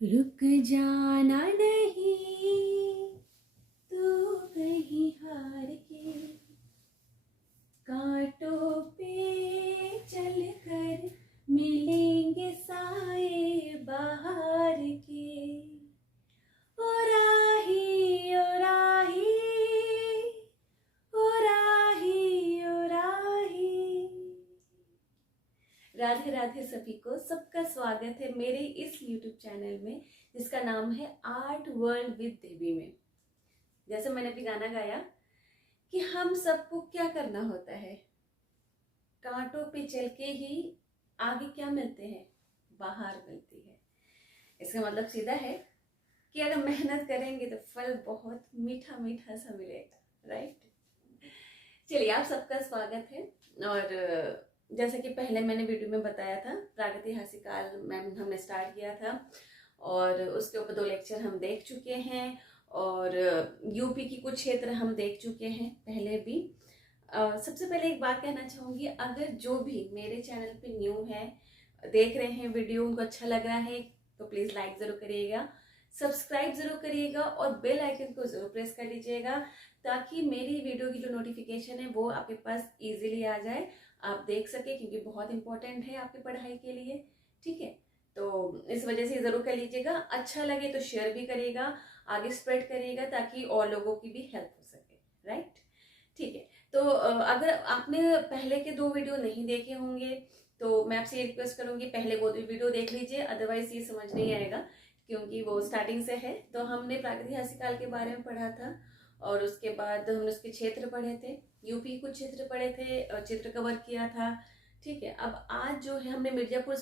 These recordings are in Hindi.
रुक जाना नहीं तू कहीं हार के, कांटों पे चल कर मिलेंगे साए बाहर के। ओ राही ओ राही ओ राही ओ राही। राधे राधे सभी को, सबका स्वागत है मेरे इस YouTube चैनल में जिसका नाम है आर्ट वर्ल्ड विद देवी में। जैसे मैंने अभी गाना गाया कि हम सबको क्या करना होता है, कांटों पे चल के ही आगे क्या मिलते हैं, बाहर मिलती है। इसका मतलब सीधा है कि अगर मेहनत करेंगे तो फल बहुत मीठा मीठा सा मिलेगा, राइट। चलिए, आप सबका स्वागत है। और जैसे कि पहले मैंने वीडियो में बताया था, प्रागैतिहासिकाल मैम हमने स्टार्ट किया था और उसके ऊपर 2 लेक्चर हम देख चुके हैं और यूपी की कुछ क्षेत्र हम देख चुके हैं पहले भी। सबसे पहले एक बात कहना चाहूँगी, अगर जो भी मेरे चैनल पे न्यू है, देख रहे हैं वीडियो, उनको अच्छा लग रहा है तो प्लीज़ लाइक ज़रूर करिएगा, सब्सक्राइब ज़रूर करिएगा और बेल आइकन को ज़रूर प्रेस कर लीजिएगा ताकि मेरी वीडियो की जो नोटिफिकेशन है वो आपके पास इजीली आ जाए, आप देख सके, क्योंकि बहुत इंपॉर्टेंट है आपकी पढ़ाई के लिए। ठीक है, तो इस वजह से ज़रूर कर लीजिएगा। अच्छा लगे तो शेयर भी करिएगा, आगे स्प्रेड करिएगा ताकि और लोगों की भी हेल्प हो सके, राइट। ठीक है, तो अगर आपने पहले के 2 वीडियो नहीं देखे होंगे तो मैं आपसे ये रिक्वेस्ट करूंगी, पहले वो 2 वीडियो देख लीजिए, अदरवाइज ये समझ नहीं आएगा क्योंकि वो स्टार्टिंग से है। तो हमने प्रागैतिहासिक काल के बारे में पढ़ा था और उसके बाद हमने उसके क्षेत्र पढ़े थे, यूपी कुछ क्षेत्र पढ़े थे और चित्र कवर किया था। ठीक है, अब आज जो है हमने मिर्जापुर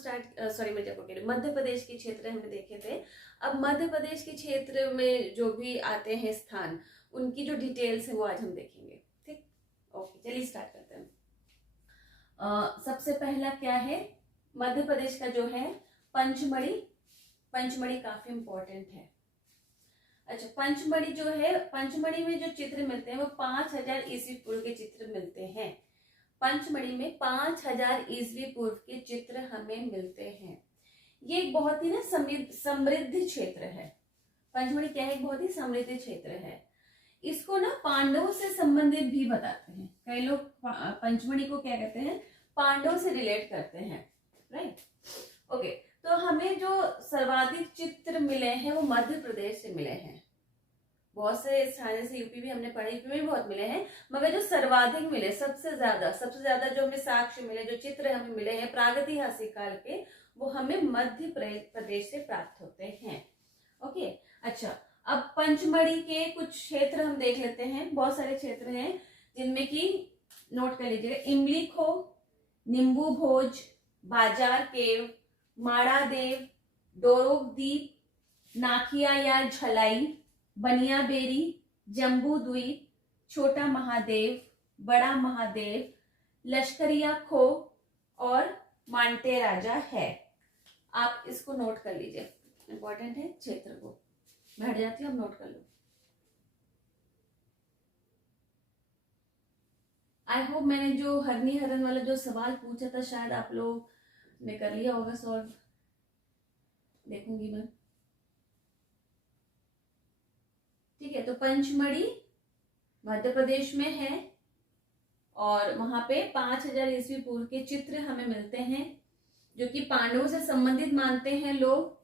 मिर्जापुर के मध्य प्रदेश के क्षेत्र हमने देखे थे। अब मध्य प्रदेश के क्षेत्र में जो भी आते हैं स्थान, उनकी जो डिटेल्स है वो आज हम देखेंगे। ठीक, ओके, चलिए स्टार्ट करते हैं। सबसे पहला क्या है, मध्य प्रदेश का जो है पंचमढ़ी। पंचमढ़ी काफी इंपॉर्टेंट है। अच्छा, पंचमढ़ी जो है, पंचमढ़ी में जो चित्र मिलते हैं वो 5000 ईस्वी पूर्व के चित्र मिलते हैं। पंचमढ़ी में 5000 ईस्वी पूर्व के चित्र हमें मिलते हैं। ये एक बहुत ही ना समृद्ध क्षेत्र है। पंचमढ़ी क्या है, एक बहुत ही समृद्ध क्षेत्र है। इसको ना पांडवों से संबंधित भी बताते हैं। कई लोग पंचमढ़ी को क्या कहते हैं, पांडवों से रिलेट करते हैं, राइट। ओके, तो हमें जो सर्वाधिक चित्र मिले हैं वो मध्य प्रदेश से मिले हैं। बहुत से स्थान जैसे यूपी भी हमने पढ़ा, यूपी में भी बहुत मिले हैं, मगर जो सर्वाधिक मिले, सबसे ज्यादा जो हमें साक्ष्य मिले, जो चित्र हमें मिले हैं प्रागैतिहासिक काल के, वो हमें मध्य प्रदेश से प्राप्त होते हैं। ओके, अच्छा, अब पंचमढ़ी के कुछ क्षेत्र हम देख लेते हैं। बहुत सारे क्षेत्र हैं जिनमें कि नोट कर लीजिएगा, इमली खो, नींबू भोज, बाजार केव, माड़ादेव, डोरोक द्वीप, नाकिया या झलाई, बनिया बेरी, जम्बू द्वीप, छोटा महादेव, बड़ा महादेव, लश्करिया खो और मांटे राजा है। आप इसको नोट कर लीजिए, इंपॉर्टेंट है क्षेत्र को। मैं हट जाती हूँ, आप नोट कर लो। आई होप मैंने जो हरनी हरन वाला जो सवाल पूछा था शायद आप लोग ने कर लिया होगा सॉल्व, देखूंगी मैं। ठीक है, तो पंचमढ़ी मध्य प्रदेश में है और वहां पे 5000 ईस्वी पूर्व के चित्र हमें मिलते हैं जो कि पांडवों से संबंधित मानते हैं लोग।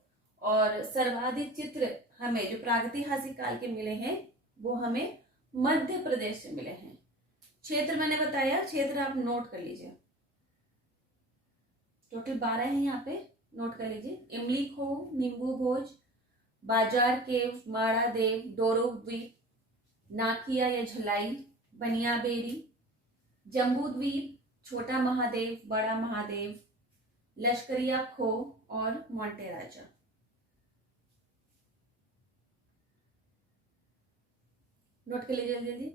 और सर्वाधिक चित्र हमें जो प्रागैतिहासिक काल के मिले हैं वो हमें मध्य प्रदेश से मिले हैं। क्षेत्र मैंने बताया, क्षेत्र आप नोट कर लीजिए, टोटल 12 है यहाँ पे, नोट कर लीजिए। इमली खो, नींबू भोज, बाजार केव, माड़ादेव, डोरोक द्वीप, नाकिया या झलाई, बनिया बेरी, जम्बू द्वीप, छोटा महादेव, बड़ा महादेव, लश्करिया खो और मांटे राजा। नोट कर लीजिए जल्दी जल्दी।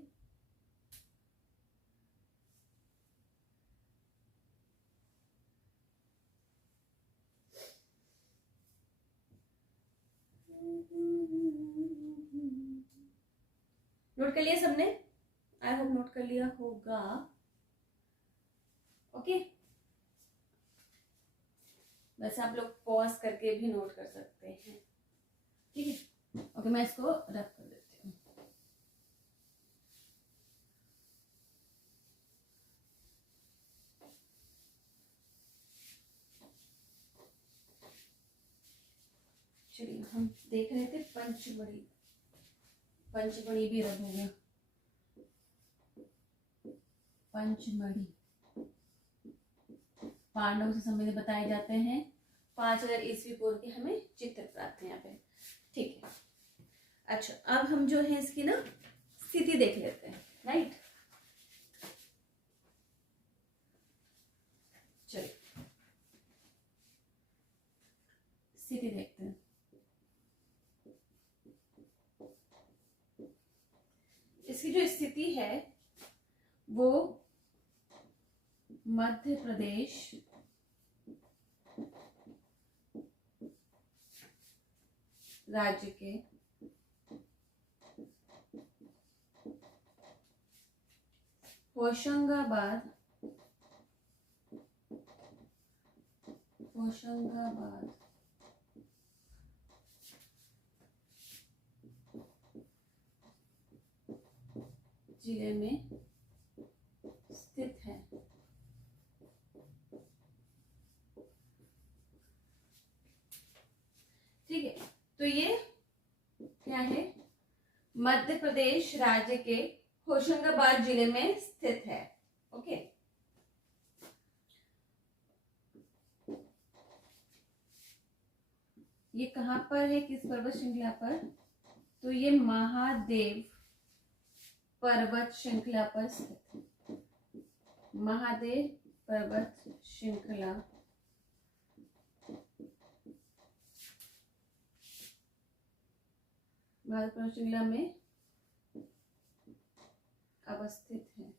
नोट कर लिया सबने? आई होप नोट कर लिया होगा। ओके, वैसे आप लोग पॉज करके भी नोट कर सकते हैं। ओके, मैं इसको रख कर देती हूँ। चलिए, हम देख रहे थे पंचमढ़ी, पंचमढ़ी भी रख हो गया। पंचमढ़ी पांडवों से संबंधित बताए जाते हैं। 5000 ईस्वी पूर्व के हमें चित्र प्राप्त है यहाँ पे। ठीक है, अच्छा अब हम जो है इसकी ना स्थिति देख लेते हैं, राइट। चलिए स्थिति देखते हैं। इसकी जो स्थिति है वो मध्य प्रदेश राज्य के होशंगाबाद जिले में स्थित है। ठीक है, तो ये क्या है, मध्य प्रदेश राज्य के होशंगाबाद जिले में स्थित है। ओके, ये कहां पर है, किस पर्वत श्रृंखला पर, तो ये महादेव पर्वत श्रृंखला पर स्थित है। महादेव पर्वत श्रृंखला भारत पर्वत श्रृंखला में अवस्थित है।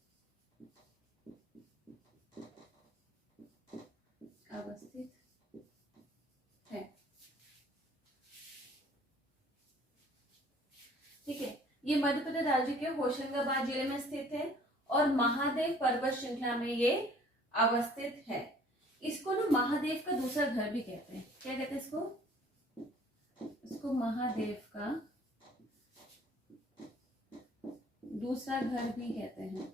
ठीक है, ये मध्य प्रदेश राज्य के होशंगाबाद जिले में स्थित है और महादेव पर्वत श्रृंखला में ये अवस्थित है। इसको ना महादेव का दूसरा घर भी कहते हैं। क्या कहते हैं इसको महादेव का दूसरा घर भी कहते हैं।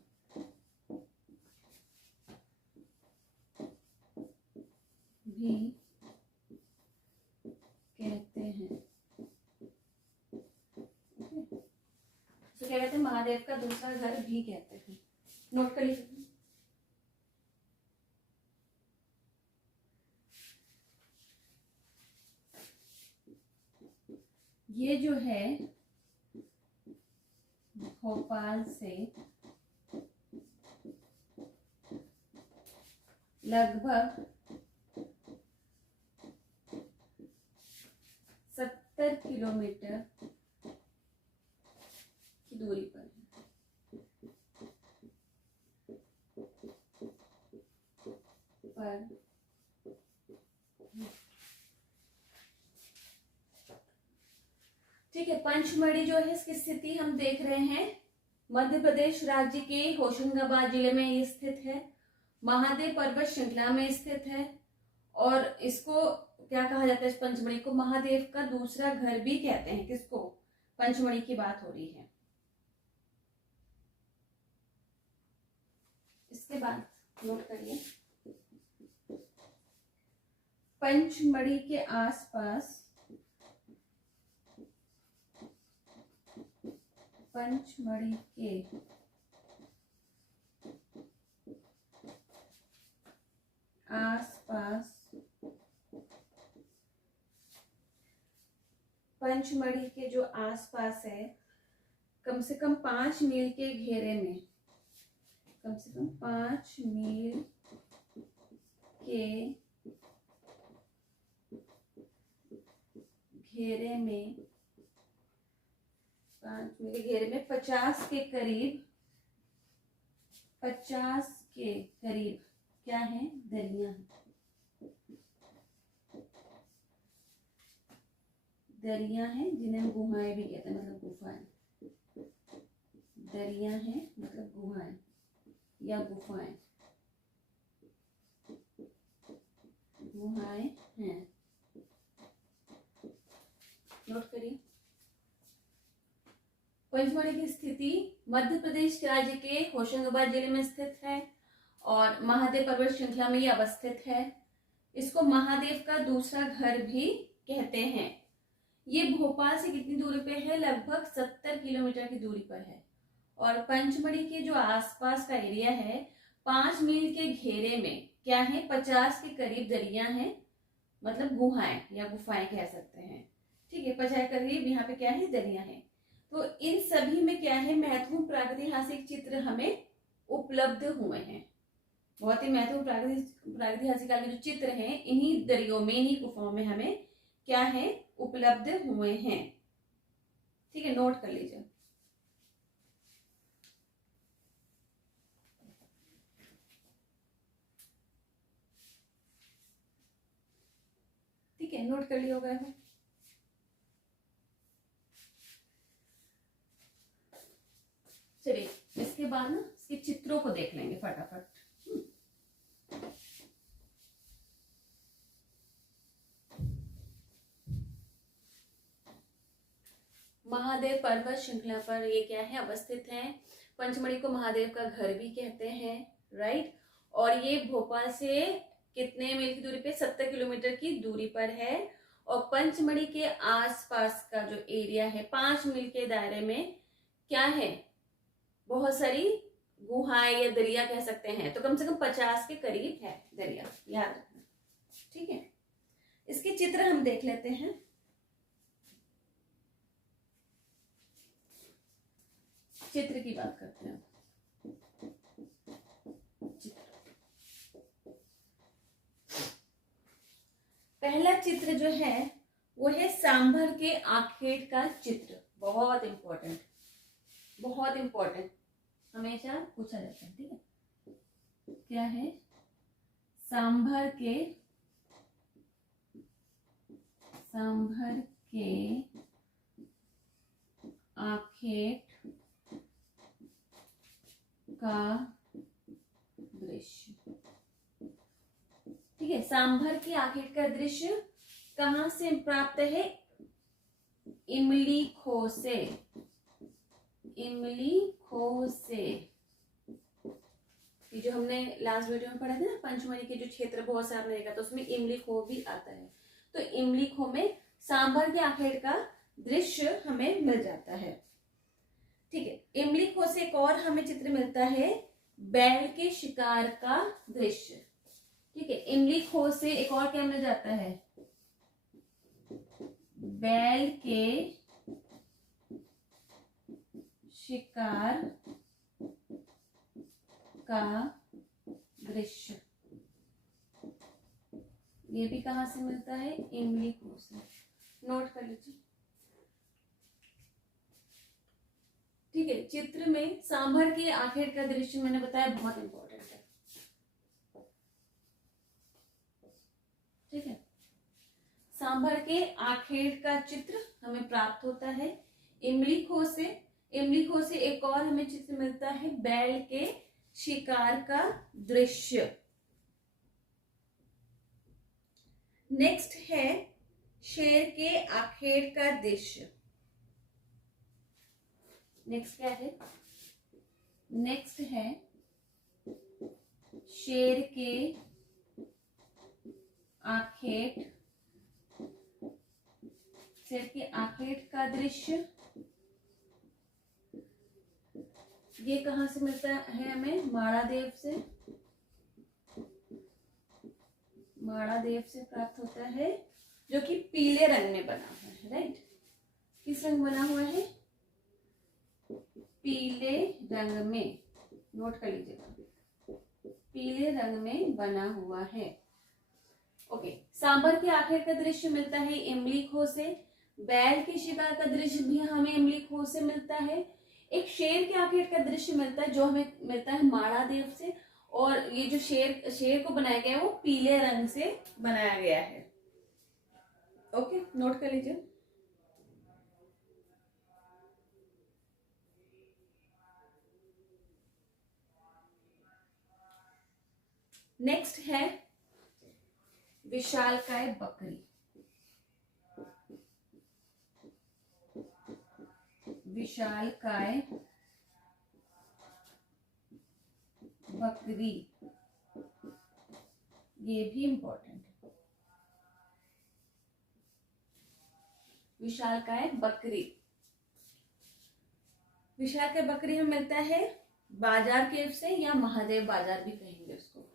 तो क्या कहते हैं, महादेव का दूसरा घर भी कहते हैं। नोट कर लीजिए। ये जो है भोपाल से लगभग 70 किलोमीटर की दूरी पर है। ठीक है, पंचमढ़ी जो है इसकी स्थिति हम देख रहे हैं। मध्य प्रदेश राज्य के होशंगाबाद जिले में ये स्थित है। महादेव पर्वत श्रृंखला में स्थित है और इसको क्या कहा जाता है, इस पंचमढ़ी को महादेव का दूसरा घर भी कहते हैं। किसको, पंचमढ़ी की बात हो रही है। इसके बाद नोट करिए, पंचमढ़ी के आसपास पंचमढ़ी के जो आसपास है, कम से कम 5 मील के घेरे में, कम से कम 5 मील के घेरे में 5 मील के घेरे में 50 के करीब क्या है, दरिया हैं जिन्हें हम गुहाएं भी कहते हैं, मतलब गुफाएं। दरिया हैं मतलब गुहाएं या गुफाएं हैं। नोट करिए, पंचमढ़ी की स्थिति मध्य प्रदेश राज्य के होशंगाबाद जिले में स्थित है और महादेव पर्वत श्रृंखला में ये अवस्थित है। इसको महादेव का दूसरा घर भी कहते हैं। ये भोपाल से कितनी दूरी पे है? लगभग 70 किलोमीटर की दूरी पर है। और पंचमढ़ी के जो आसपास का एरिया है 5 मील के घेरे में क्या है? 50 के करीब दरिया हैं, मतलब गुहाएं या गुफाएं कह सकते हैं। ठीक है, 50 के करीब यहाँ पे क्या है? दरिया है। तो इन सभी में क्या है? महत्वपूर्ण प्रागैतिहासिक चित्र हमें उपलब्ध हुए हैं। बहुत ही महत्वपूर्ण प्रागैतिहासिक काल के जो चित्र हैं इन्हीं दरियों में, इन्हीं गुफाओं में हमें क्या है? उपलब्ध हुए हैं। ठीक है, नोट कर लीजिए। ठीक है, नोट कर लिया होगा। चलिए इसके बाद ना इसके चित्रों को देख लेंगे फटाफट। महादेव पर्वत श्रृंखला पर ये क्या है? अवस्थित है। पंचमढ़ी को महादेव का घर भी कहते हैं, राइट। और ये भोपाल से कितने मील की दूरी पे? 70 किलोमीटर की दूरी पर है। और पंचमढ़ी के आसपास का जो एरिया है 5 मील के दायरे में क्या है? बहुत सारी गुहाएं या दरिया कह सकते हैं। तो कम से कम 50 के करीब है दरिया, याद रखना। ठीक है, इसके चित्र हम देख लेते हैं। चित्र की बात करते हैं। पहला चित्र जो है वो है सांभर के आखेट का चित्र। बहुत इंपॉर्टेंट, बहुत इंपॉर्टेंट, हमेशा पूछा जाता है। ठीक है, क्या है? सांभर के आखेट का दृश्य। ठीक है, सांभर की आखेट का दृश्य कहां से प्राप्त है? इमली खो से। इमली खो से, ये जो हमने लास्ट वीडियो में पढ़ा था ना, पंचमढ़ी के जो क्षेत्र बहुत सारे आपने देखा तो उसमें इमली खो भी आता है। तो इमली खो में सांभर के आखेट का दृश्य हमें मिल जाता है। ठीक है, इमली खो से एक और हमें चित्र मिलता है, बैल के शिकार का दृश्य। ठीक है, इमली खो से एक और क्या मिल जाता है? बैल के शिकार का दृश्य। ये भी कहां से मिलता है? इमली खो से। नोट कर लीजिए। ठीक है, चित्र में सांभर के आखेट का दृश्य मैंने बताया बहुत इंपॉर्टेंट है। ठीक है, सांभर के आखेट का चित्र हमें प्राप्त होता है इमली खो से। इमली खो से एक और हमें चित्र मिलता है, बैल के शिकार का दृश्य। नेक्स्ट है शेर के आखेट का दृश्य। नेक्स्ट क्या है? नेक्स्ट है शेर के आखेट, शेर के आखेट का दृश्य। ये कहां से मिलता है हमें? माड़ादेव से। माड़ादेव से प्राप्त होता है, जो कि पीले रंग में बना हुआ है, राइट। किस रंग बना हुआ है? पीले रंग में। नोट कर लीजिएगा, पीले रंग में बना हुआ है। ओके, सांभर के आखेट का दृश्य मिलता है इमली खो से। बैल के शिकार का दृश्य भी हमें इमली खो से मिलता है। एक शेर के आखेट का दृश्य मिलता है जो हमें मिलता है माड़ादेव से। और ये जो शेर को बनाया गया है वो पीले रंग से बनाया गया है। ओके, नोट कर लीजिए। नेक्स्ट है विशालकाय बकरी। विशालकाय बकरी, ये भी इंपॉर्टेंट है। विशालकाय बकरी, विशालकाय बकरी हमें मिलता है बाजार केव से, या महादेव बाजार भी कहेंगे उसको,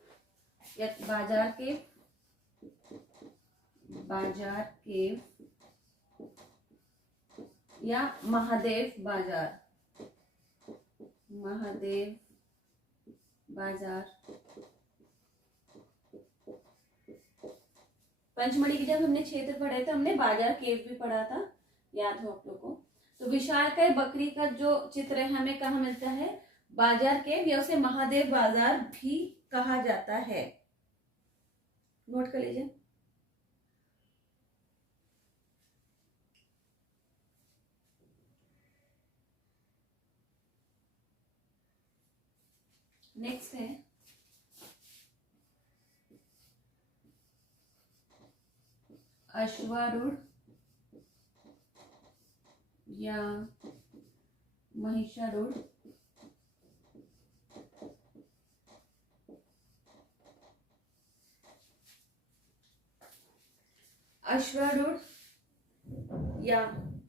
या बाजार केव, बाजार केव या महादेव बाजार, महादेव बाजार। पंचमढ़ी के जब हमने क्षेत्र पढ़े थे, हमने बाजार केव भी पढ़ा था, याद हो आप लोगों को। तो विशालकाय बकरी का जो चित्र है हमें कहाँ मिलता है, बाजार केव, या उसे महादेव बाजार भी कहा जाता है। नोट कर लीजिए। नेक्स्ट है अश्वारूढ़ या महिषारूढ़, अश्वारूढ़ या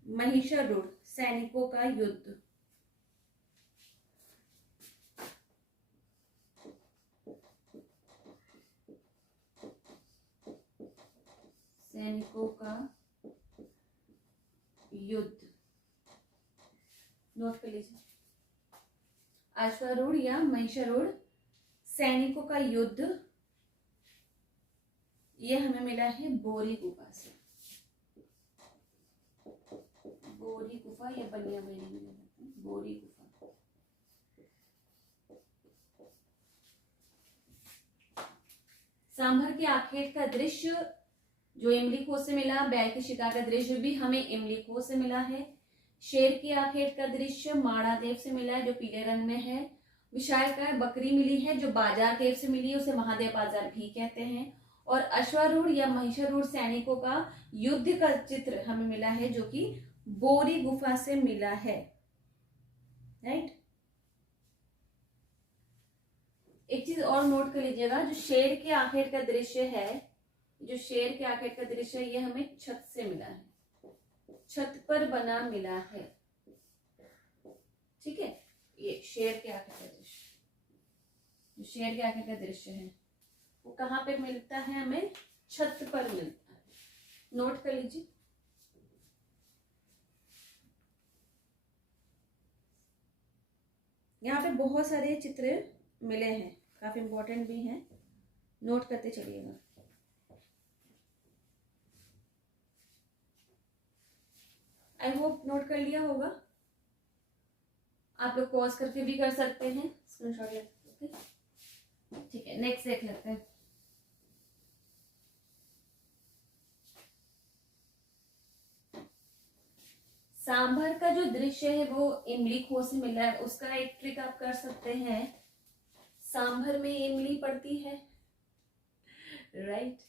महिषारूढ़ सैनिकों का युद्ध। सैनिकों का युद्ध, नोट कर लीजिए। अश्वारूढ़ या महिषारूढ़ सैनिकों का युद्ध, ये हमें मिला है बोरी गुफा से। बोरी गुफा या बलिया बेरी में, बोरी गुफा। सांभर के आखेट का दृश्य जो इमली खोज से मिला, बैल के शिकार का दृश्य भी हमें इमली खोज से मिला है। शेर की आखेट का दृश्य माड़ादेव से मिला है, जो पीले रंग में है। विशालकाय बकरी मिली है, जो बाजार केव से मिली है, उसे महादेव बाजार भी कहते हैं। और अश्वारूढ़ या महिषारूढ़ सैनिकों का युद्ध का चित्र हमें मिला है, जो कि बोरी गुफा से मिला है। राइट। एक चीज और नोट कर लीजिएगा, जो शेर के आखेट का दृश्य है, जो शेर के आखेट का दृश्य है, ये हमें छत से मिला है, छत पर बना मिला है। ठीक है, ये शेर के आखेट का दृश्य, जो शेर के आखेट का दृश्य है वो कहाँ पे मिलता है, हमें छत पर मिलता है। नोट कर लीजिए। यहाँ पे बहुत सारे चित्र मिले हैं, काफी इंपॉर्टेंट भी हैं, नोट करते चलिएगा। आई होप नोट कर लिया होगा। आप लोग पॉज करके भी कर सकते हैं, स्क्रीनशॉट ले सकते हैं। ठीक है, नेक्स्ट देख लेते हैं। सांभर का जो दृश्य है वो इमली खोज से मिला है। उसका एक ट्रिक आप कर सकते हैं, सांभर में इमली पड़ती है, राइट,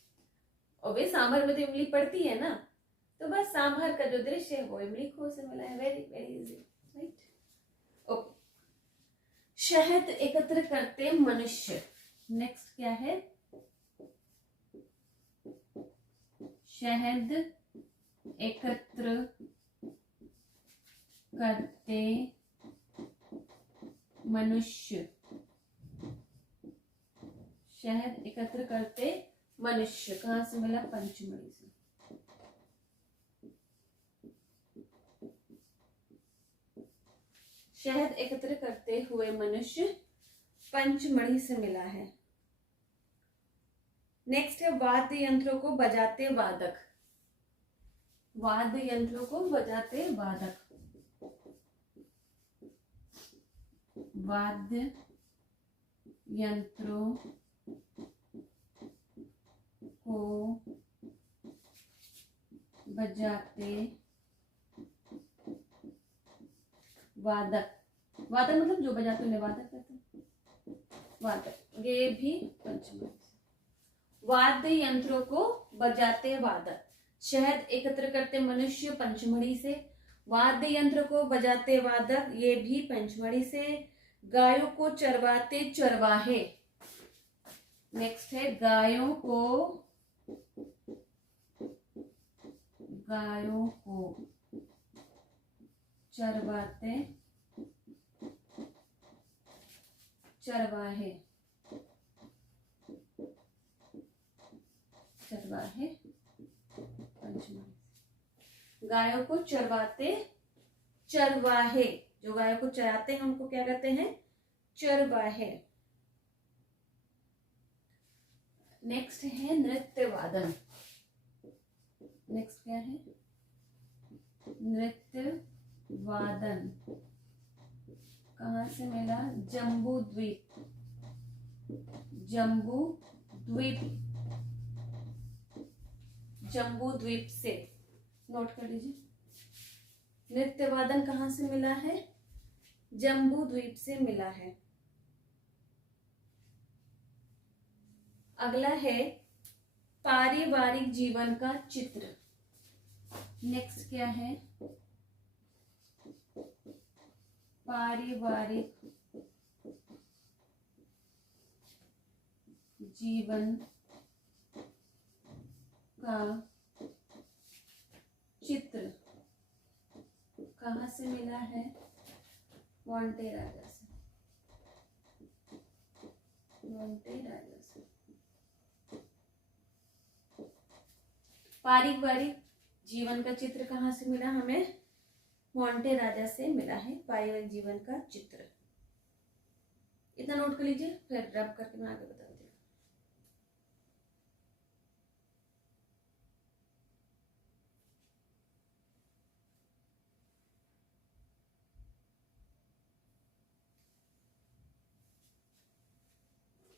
और वे सांभर में तो इमली पड़ती है ना, तो बस सांभर का जो दृश्य है वो इमली खोज से मिला है। Very very easy, right. Okay, शहद एकत्र करते मनुष्य, नेक्स्ट क्या है, शहद एकत्र करते मनुष्य, शहद एकत्र करते मनुष्य कहां से मिला, पंचमढ़ी से। शहद एकत्र करते हुए मनुष्य पंचमढ़ी से मिला है। नेक्स्ट है वाद्य यंत्रों को बजाते वादक, वाद्य यंत्रों को बजाते वादक, वाद्य यंत्रों को बजाते वादक, वादक मतलब जो बजाते उन्हें वादक कहते हैं, वादक, ये भी पंचमढ़ी। वाद्य यंत्रों को बजाते वादक, शहद एकत्र करते मनुष्य पंचमढ़ी से, वाद्य यंत्र को बजाते वादक, ये भी पंचमढ़ी से। गायों को चरवाते चरवाहे, नेक्स्ट है गायों को चरवाते चरवाहे पंचमढ़ी। गायों को चरवाते चरवाहे, जो गायों को चराते हैं उनको क्या कहते हैं? चरवाहे। नेक्स्ट है नृत्य वादन। नेक्स्ट क्या है? नृत्य वादन। कहाँ से मिला? जम्बू द्वीप, जम्बू द्वीप से। नोट कर लीजिए, नृत्य वादन कहाँ से मिला है? जम्बू द्वीप से मिला है। अगला है पारिवारिक जीवन का चित्र। नेक्स्ट क्या है? पारिवारिक जीवन का चित्र कहाँ से मिला है? मोंटे राजा से। पारिवारिक जीवन का चित्र कहाँ से मिला हमें? मोंटे राजा से मिला है पारिवारिक जीवन का चित्र। इतना नोट कर लीजिए, फिर रब करके मैं आगे बताती हूँ।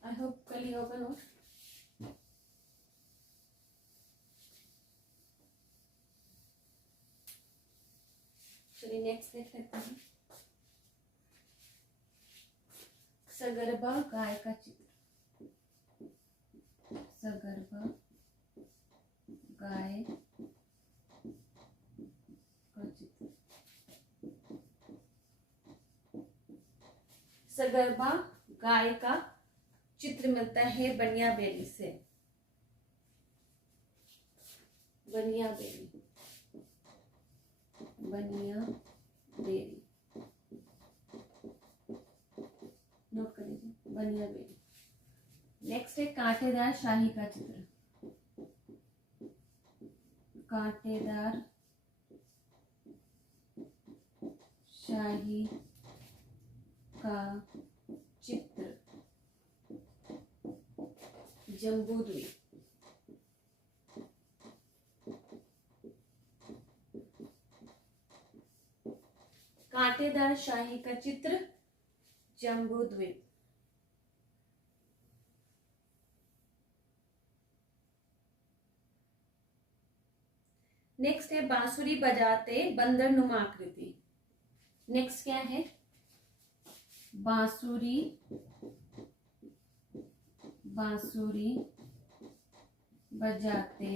आई होप कल ही होगा नोट। चलिए नेक्स्ट देख लेते हैं। सगर्भा गाय का चित्र। सगर्भा गाय का चित्र। सगर्भा गाय का चित्र मिलता है बनियाबेरी से। बनियाबेरी नोट कर लीजिए, बनियाबेरी। नेक्स्ट है कांटेदार शाही का चित्र। कांटेदार शाही का चित्र, जम्बू द्वीप। कांटेदार शाही का चित्र, जम्बू द्वीप। नेक्स्ट है बांसुरी बजाते बंदरनुमा आकृति। नेक्स्ट क्या है? बांसुरी बजाते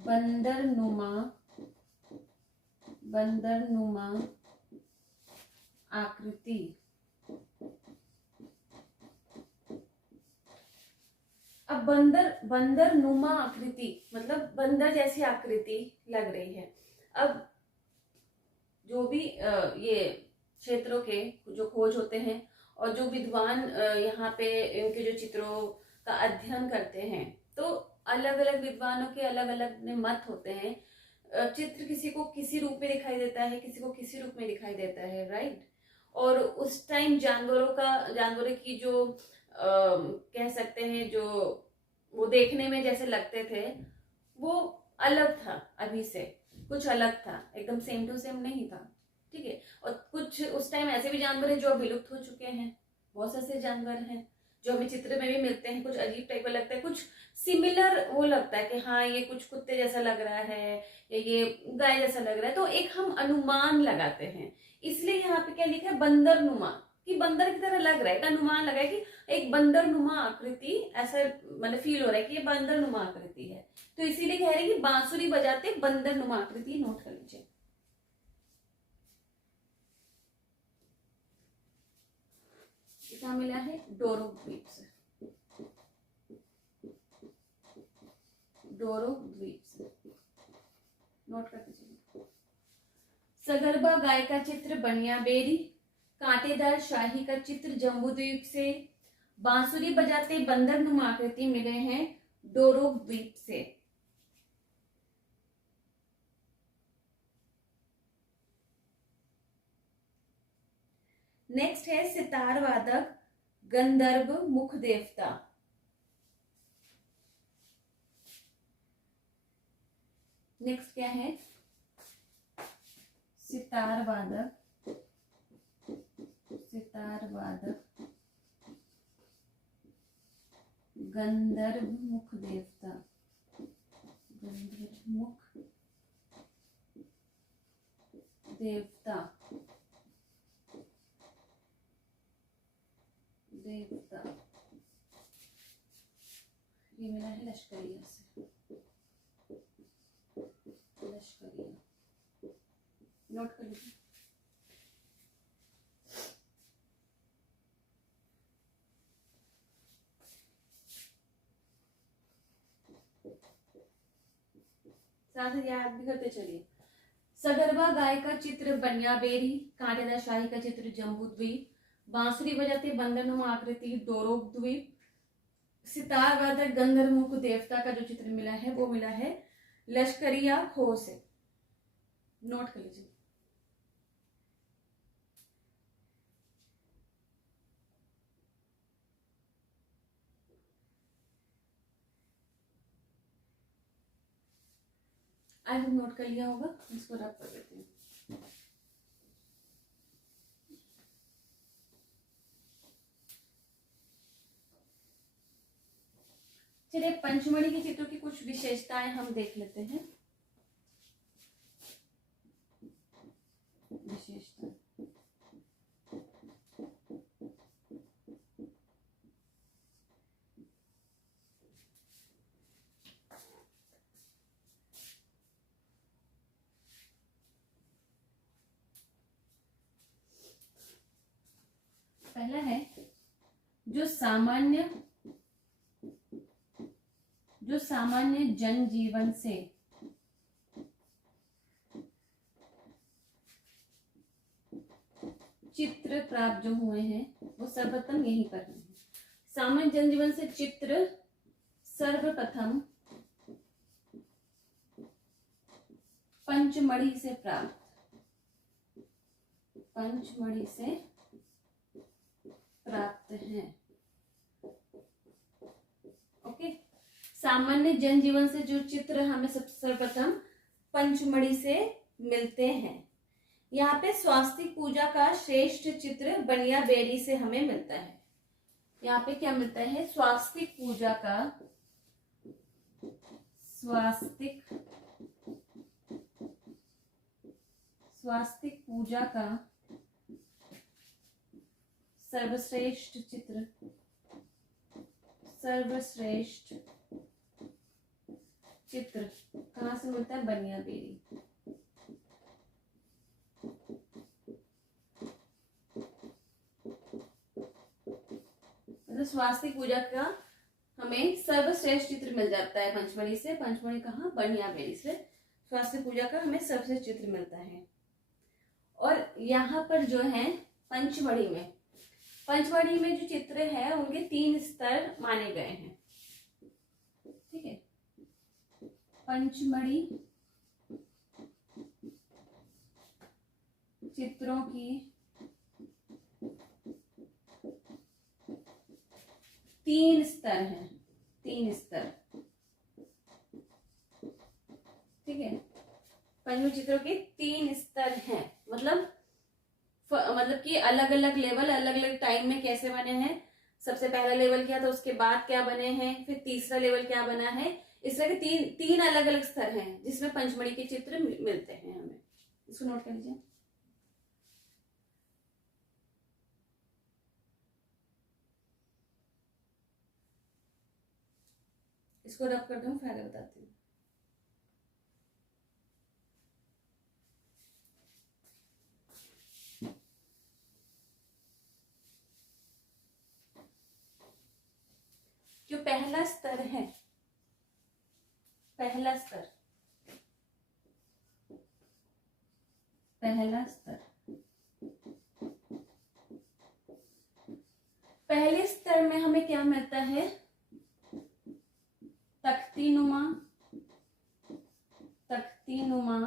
बंदरनुमा आकृति। अब बंदरनुमा आकृति मतलब बंदर जैसी आकृति लग रही है। अब जो भी ये क्षेत्रों के जो खोज होते हैं और जो विद्वान यहाँ पे इनके जो चित्रों का अध्ययन करते हैं, तो अलग अलग विद्वानों के अलग अलग मत होते हैं। चित्र किसी को किसी रूप में दिखाई देता है, किसी को किसी रूप में दिखाई देता है, राइट। और उस टाइम जानवरों की जो कह सकते हैं जो वो देखने में जैसे लगते थे वो अलग था, अभी से कुछ अलग था, एकदम सेम टू सेम नहीं था, ठीक है। और कुछ उस टाइम ऐसे भी जानवर हैं जो विलुप्त हो चुके हैं। बहुत से ऐसे जानवर हैं जो हमें चित्र में भी मिलते हैं, कुछ अजीब टाइप का लगता है, कुछ सिमिलर वो लगता है कि हाँ ये कुछ कुत्ते जैसा लग रहा है या ये गाय जैसा लग रहा है, तो एक हम अनुमान लगाते हैं। इसलिए यहाँ पे क्या लिखा है? बंदरनुमा, कि बंदर की तरह लग रहा है, अनुमान लगा है कि एक बंदर नुमा आकृति, ऐसा मतलब फील हो रहा है कि ये बंदर नुमा आकृति है, तो इसीलिए कह रहे हैं कि बांसुरी बजाते बंदर नुमा आकृति। नोट कर लीजिए। क्या मिला है? डोरो द्वीप से, डोरो द्वीप से। नोट कर दीजिए। सगर्भा गाय का चित्र बनिया बेरी, कांटेदार शाही का चित्र जम्बूद्वीप से, बांसुरी बजाते बंदर नुमा आकृति मिले हैं डोरो द्वीप से। नेक्स्ट है सितार वादक गंधर्व मुख देवता। नेक्स्ट क्या है? सितार वादक, सितार वादक गंधर्व मुख देवता, गंधर्व मुख देवता, देवता। ये मिला है लश्करिया से, लश्करिया। नोट कर लीजिए। साथ ही याद भी करते चलिए। सगर्भा गाय का चित्र बनिया बेरी, कांटेदार शाही का चित्र जम्बूद्वीप, बांसुरी बजाते बंदरनुमा आकृति डोरो द्वीप, सितार वादक गंधर्व मुख देवता का जो चित्र मिला है वो मिला है लश्करिया खो से। नोट कर लीजिए। आई होप नोट कर लिया होगा, इसको रब कर देते हैं। चलिए पंचमढ़ी के चित्रों की कुछ विशेषताएं हम देख लेते हैं। विशेषता, पहला है जो सामान्य जनजीवन से चित्र प्राप्त जो हुए हैं वो सर्वप्रथम यहीं पर हैं। सामान्य जनजीवन से चित्र सर्वप्रथम पंचमढ़ी से प्राप्त, पंचमढ़ी से प्राप्त हैं। ओके, सामान्य जनजीवन से जो चित्र हमें सर्वप्रथम पंचमढ़ी से मिलते हैं। यहाँ पे स्वास्तिक पूजा का श्रेष्ठ चित्र बनिया बेरी से हमें मिलता है। यहाँ पे क्या मिलता है? स्वास्तिक पूजा का, स्वास्तिक पूजा का सर्वश्रेष्ठ चित्र, सर्वश्रेष्ठ चित्र कहाँ से मिलता है? बनिया बेरी। मतलब स्वास्तिक पूजा का हमें सर्वश्रेष्ठ चित्र मिल जाता है पंचमढ़ी से। पंचमढ़ी कहाँ? बनिया बेरी से स्वास्तिक पूजा का हमें सर्वश्रेष्ठ चित्र मिलता है। और यहाँ पर जो है पंचमढ़ी में जो चित्र है उनके 3 स्तर माने गए हैं। ठीक है, पंचमढ़ी चित्रों की 3 स्तर हैं, 3 स्तर। ठीक है, पंचमढ़ी चित्रों के 3 स्तर हैं। मतलब कि अलग अलग लेवल, अलग अलग टाइम में कैसे बने हैं। सबसे पहला लेवल क्या था, उसके बाद क्या बने हैं, फिर तीसरा लेवल क्या बना है। इस तरह के तीन अलग अलग स्तर हैं जिसमें पंचमढ़ी के चित्र मिलते हैं हमें। इसको नोट कर लीजिए। इसको रब करती हूँ, फिर आगे बताती हूँ। जो पहला स्तर है, पहला स्तर, पहला स्तर, पहले स्तर में हमें क्या मिलता है? तख्ती नुमा, तख्ती नुमा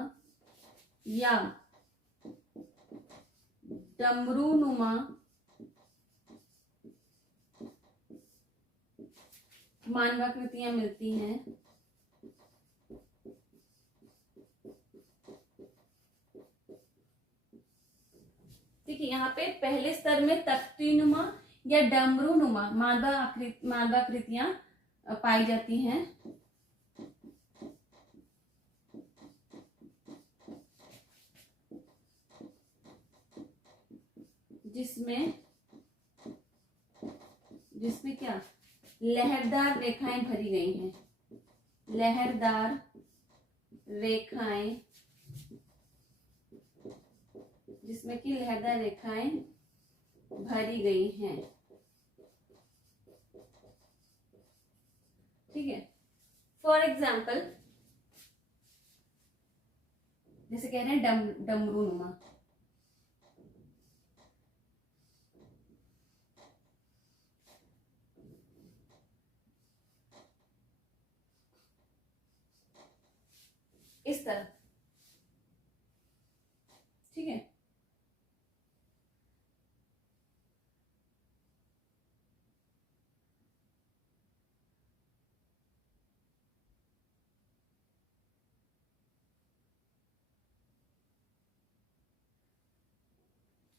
या डमरू नुमा मानवाकृतियां मिलती हैं। ठीक है, यहाँ पे पहले स्तर में तख्ती नुमा या डमरू नुमा मानवाकृतियां पाई जाती हैं। जिसमें जिसमें क्या? लहरदार रेखाएं भरी गई हैं, लहरदार रेखाएं, जिसमें कि लहरदार रेखाएं भरी गई हैं। ठीक है, फॉर एग्जाम्पल जैसे कह रहे हैं डमरू नुमा, इस तरह। ठीक है,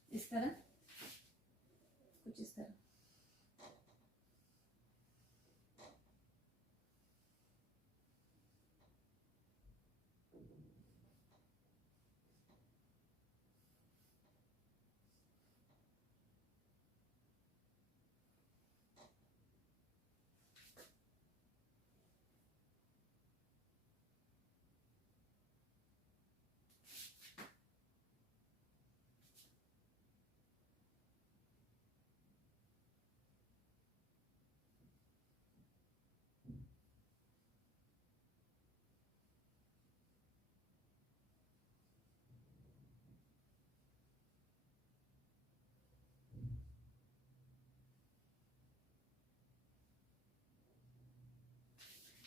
इस तरह, कुछ इस तरह।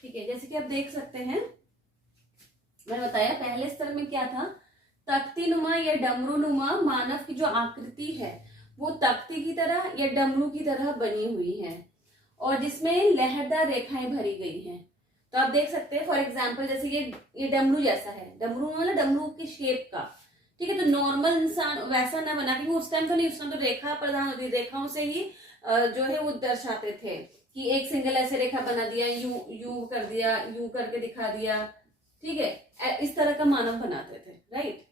ठीक है, जैसे कि आप देख सकते हैं, मैंने बताया पहले स्तर में क्या था? तख्ती नुमा या डमरू नुमा मानव की जो आकृति है वो तख्ती की तरह या डमरू की तरह बनी हुई है और जिसमें लहरदार रेखाएं भरी गई हैं। तो आप देख सकते हैं फॉर एग्जांपल जैसे ये डमरू जैसा है, डमरू मतलब डमरू की शेप का। ठीक है, तो नॉर्मल इंसान वैसा ना बना, क्योंकि उस टाइम तो नहीं, उस टाइम तो रेखा प्रधान होती, रेखाओं से ही जो है वो दर्शाते थे कि एक सिंगल ऐसे रेखा बना दिया, यू यू कर दिया, यू करके दिखा दिया। ठीक है, इस तरह का मानव बनाते थे, राइट।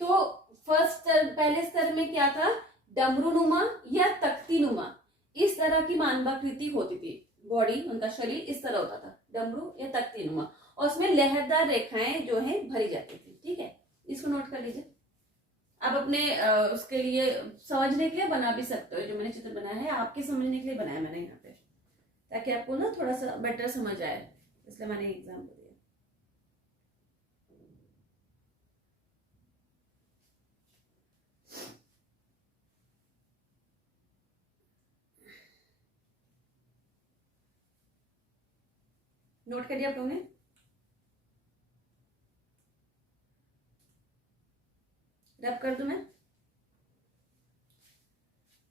तो फर्स्ट पहले स्तर में क्या था? डमरू नुमा या तख्ती नुमा, इस तरह की मानवाकृति होती थी, बॉडी उनका शरीर इस तरह होता था, डमरू या तख्ती नुमा, और उसमें लहरदार रेखाएं जो है भरी जाती थी। ठीक है, इसको नोट कर लीजिए। आप अपने उसके लिए समझने के लिए बना भी सकते हो, जो मैंने चित्र बनाया है आपके समझने के लिए बनाया मैंने यहाँ पे, ताकि आपको ना थोड़ा सा बेटर समझ आए, इसलिए मैंने एग्जाम्पल दिया। नोट कर लिया आप लोगों ने? रब कर दूं मैं?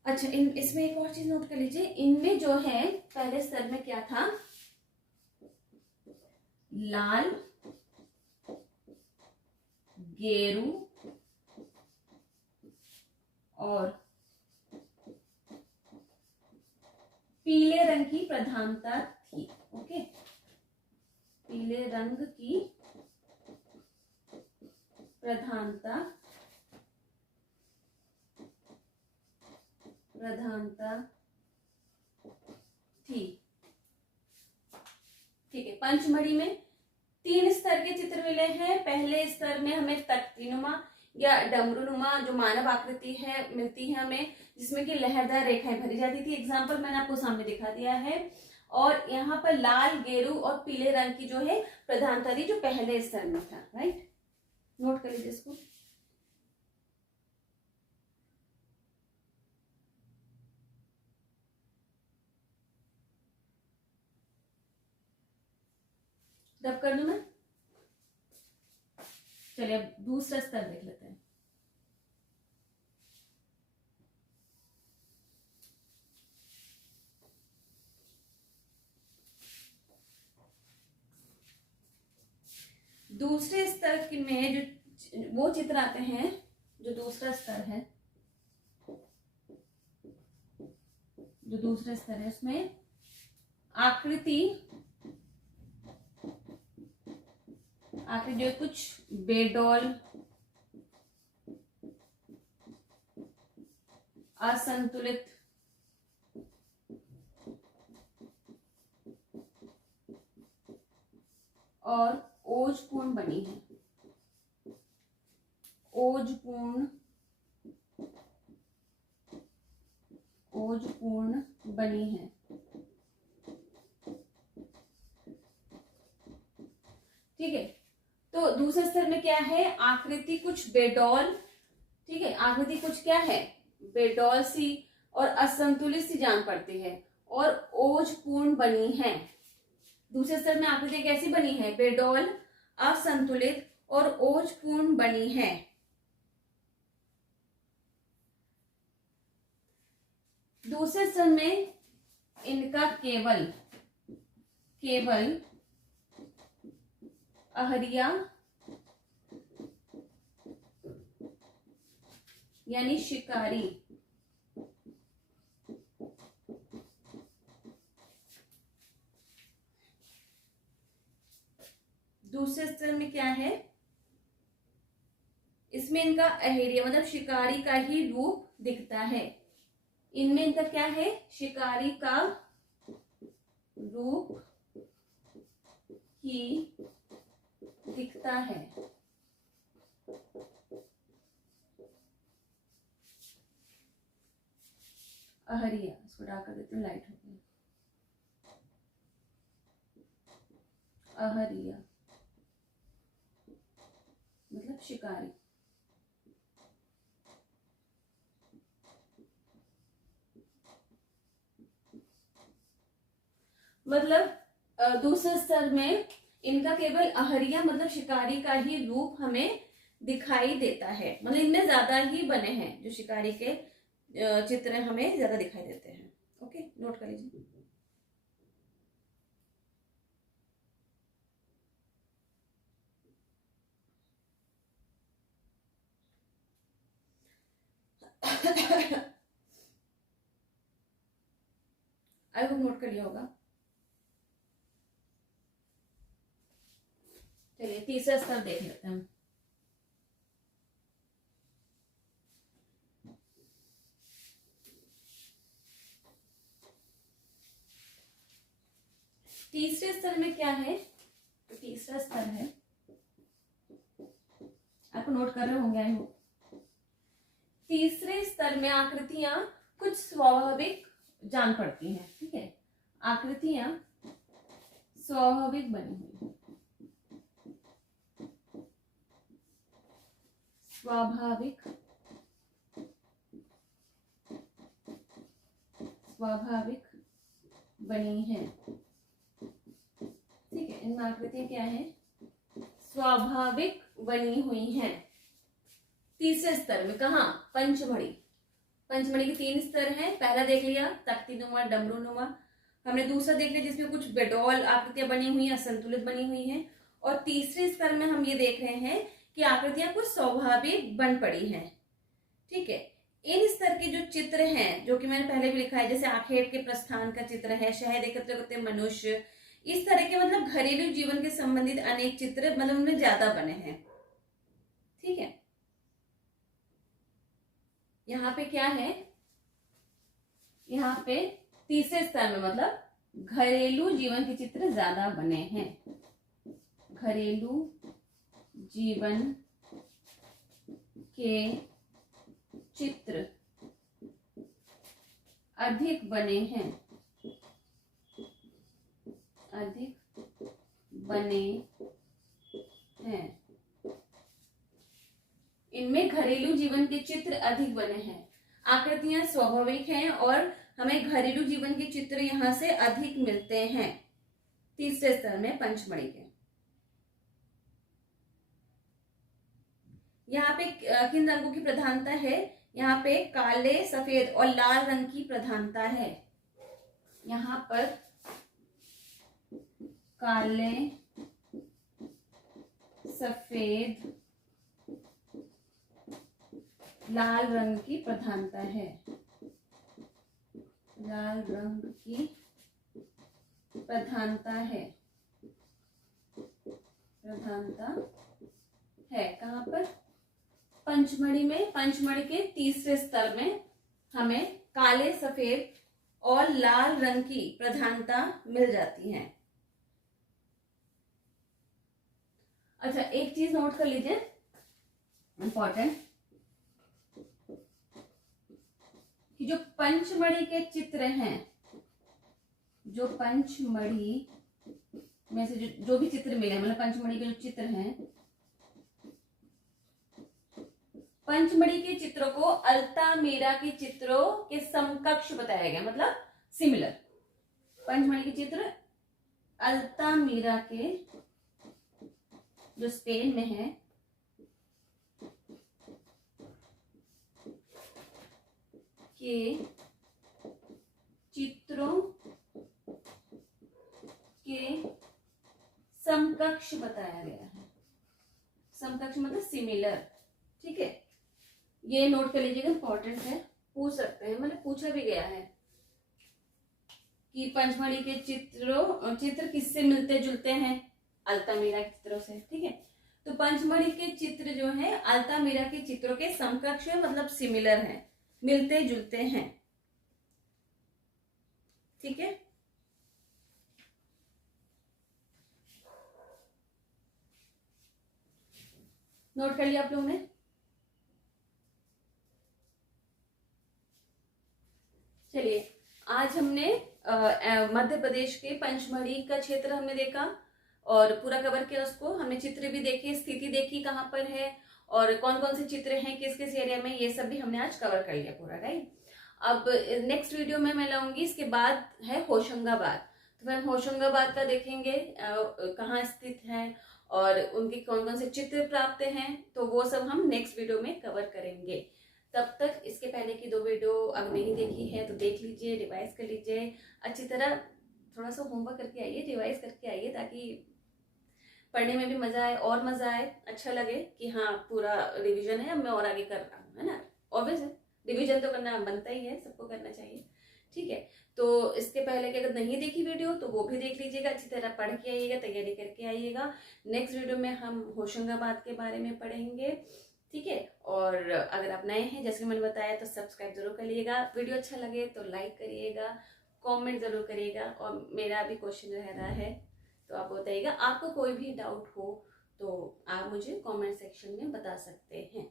अच्छा, इसमें एक और चीज नोट कर लीजिए, इनमें जो है पहले स्तर में क्या था? लाल, गेरू और पीले रंग की प्रधानता थी। ओके, पीले रंग की प्रधानता थी। ठीक है, पंचमढ़ी में 3 स्तर के चित्र मिले हैं। पहले स्तर में हमें तख्तीनुमा या डमरूनुमा जो मानव आकृति है मिलती है हमें, जिसमें कि लहरदार रेखाएं भरी जाती थी। एग्जाम्पल मैंने आपको सामने दिखा दिया है। और यहाँ पर लाल, गेरू और पीले रंग की जो है प्रधानता थी, जो पहले स्तर में था। राइट, नोट कर लीजिए इसको। रब कर दूं मैं? चलिए अब दूसरा स्तर देख लेते हैं। दूसरे स्तर में जो वो चित्र आते हैं, जो दूसरा स्तर है, जो दूसरा स्तर है उसमें आकृति जो कुछ बेडौल, असंतुलित, और ओजपूर्ण बनी है। ओजपूर्ण बनी है। ठीक है, तो दूसरे स्तर में क्या है? आकृति कुछ बेडौल, ठीक है, आकृति कुछ क्या है? बेडौल सी और असंतुलित सी जान पड़ती है, और ओजपूर्ण बनी है। दूसरे स्तर में आकृति कैसी बनी है? बेडौल, असंतुलित और ओजपूर्ण बनी है। दूसरे स्तर में इनका केवल अहरिया यानी शिकारी दूसरे स्तर में क्या है? इसमें इनका अहरिया मतलब शिकारी का ही रूप दिखता है। इनमें इनका क्या है? शिकारी का रूप ही दिखता है। अहरिया, इसको डार्क कर देती हूँ, लाइट हो गई। अहरिया मतलब शिकारी। मतलब दूसरे स्तर में इनका केवल अहरिया मतलब शिकारी का ही रूप हमें दिखाई देता है। मतलब इनमें ज्यादा ही बने हैं, जो शिकारी के चित्र हमें ज्यादा दिखाई देते हैं। ओके, नोट कर लीजिए। आई होप नोट कर लिया होगा। चलिए तीसरा स्तर देख लेते हैं। तीसरे स्तर में क्या है? तो तीसरा स्तर है, आपको नोट कर रहे होंगे आई होप। तीसरे स्तर में आकृतियां कुछ स्वाभाविक जान पड़ती हैं। ठीक है, आकृतियां स्वाभाविक बनी हुई, स्वाभाविक बनी है। ठीक है, इनमें आकृतियां क्या है? स्वाभाविक बनी हुई हैं। तीसरे स्तर में कहा? पंचमढ़ी के 3 स्तर हैं। पहला देख लिया तख्तीनुमा, डमरूनुमा। हमने दूसरा देख लिया जिसमें कुछ बेडौल आकृतियां बनी हुई हैं, असंतुलित बनी हुई हैं। और तीसरे स्तर में हम ये देख रहे हैं कि आकृतियां कुछ स्वाभाविक बन पड़ी हैं। ठीक है, इन स्तर के जो चित्र हैं, जो कि मैंने पहले भी लिखा है, जैसे आखेट के प्रस्थान का चित्र है, शहद एकत्र करते मनुष्य, इस तरह के मतलब घरेलू जीवन के संबंधित अनेक चित्र मतलब उनमें ज्यादा बने हैं। ठीक है, यहाँ पे क्या है? यहाँ पे तीसरे स्तर में मतलब घरेलू जीवन के चित्र ज्यादा बने हैं। घरेलू जीवन के चित्र अधिक बने हैं। अधिक बने हैं। इनमें घरेलू जीवन के चित्र अधिक बने हैं। आकृतियां स्वाभाविक हैं और हमें घरेलू जीवन के चित्र यहां से अधिक मिलते हैं। तीसरे स्तर में पंचमढ़ी के। यहाँ पे किन रंगों की प्रधानता है? यहाँ पे काले, सफेद और लाल रंग की प्रधानता है। यहाँ पर काले, सफेद, लाल रंग की प्रधानता है। लाल रंग की प्रधानता है। प्रधानता है कहाँ पर? पंचमढ़ी में। पंचमढ़ी के तीसरे स्तर में हमें काले, सफेद और लाल रंग की प्रधानता मिल जाती है। अच्छा, एक चीज नोट कर लीजिए, इंपॉर्टेंट, कि जो पंचमढ़ी के चित्र हैं, जो पंचमढ़ी में से जो भी चित्र मिले, मतलब पंचमढ़ी के जो चित्र हैं, पंचमढ़ी के चित्रों को अल्तामीरा के चित्रों के समकक्ष बताया गया, मतलब सिमिलर। पंचमढ़ी के चित्र अल्तामीरा के, जो स्पेन में है, के चित्रों के समकक्ष बताया गया है। समकक्ष मतलब सिमिलर। ठीक है, ये नोट कर लीजिएगा, इंपॉर्टेंट है, पूछ सकते हैं, मतलब पूछा भी गया है कि पंचमढ़ी के चित्र किससे मिलते जुलते हैं? अल्तामीरा के चित्रों से। ठीक है, तो पंचमढ़ी के चित्र जो है अल्तामीरा के चित्रों के समकक्ष है, मतलब सिमिलर है, मिलते जुलते हैं। ठीक है, नोट कर लिया आप लोगों ने? चलिए, आज हमने मध्य प्रदेश के पंचमढ़ी का क्षेत्र हमने देखा और पूरा कवर किया उसको। हमने चित्र भी देखे, स्थिति देखी कहाँ पर है और कौन कौन से चित्र हैं किस किस एरिया में, ये सब भी हमने आज कवर कर लिया पूरा, राइट। अब नेक्स्ट वीडियो में मैं लाऊंगी, इसके बाद है होशंगाबाद। तो हम होशंगाबाद का देखेंगे कहाँ स्थित है और उनके कौन कौन से चित्र प्राप्त हैं, तो वो सब हम नेक्स्ट वीडियो में कवर करेंगे। तब तक इसके पहले की 2 वीडियो अगर नहीं देखी है तो देख लीजिए, रिवाइज कर लीजिए अच्छी तरह, थोड़ा सा होमवर्क करके आइए, रिवाइज करके आइए, ताकि पढ़ने में भी मजा आए और मजा आए, अच्छा लगे कि हाँ पूरा रिवीजन है, अब मैं और आगे कर रहा हूँ, है ना। ऑब्वियस है, रिवीजन तो करना बनता ही है, सबको करना चाहिए। ठीक है, तो इसके पहले कि अगर नहीं देखी वीडियो तो वो भी देख लीजिएगा, अच्छी तरह पढ़ के आइएगा, तैयारी करके आइएगा। नेक्स्ट वीडियो में हम होशंगाबाद के बारे में पढ़ेंगे। ठीक है, और अगर आप नए हैं जैसे मैंने बताया तो सब्सक्राइब जरूर करिएगा, वीडियो अच्छा लगे तो लाइक करिएगा, कमेंट जरूर करिएगा, और मेरा भी क्वेश्चन रह रहा है तो आप बताइएगा। आपको कोई भी डाउट हो तो आप मुझे कमेंट सेक्शन में बता सकते हैं,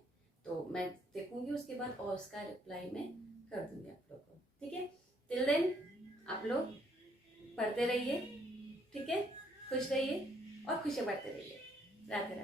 तो मैं देखूंगी उसके बाद और उसका रिप्लाई मैं कर दूंगी आप लोग को। ठीक है, टिल देन आप लोग पढ़ते रहिए, ठीक है, खुश रहिए और खुशियाँ बांटते रहिए। राधे राधे।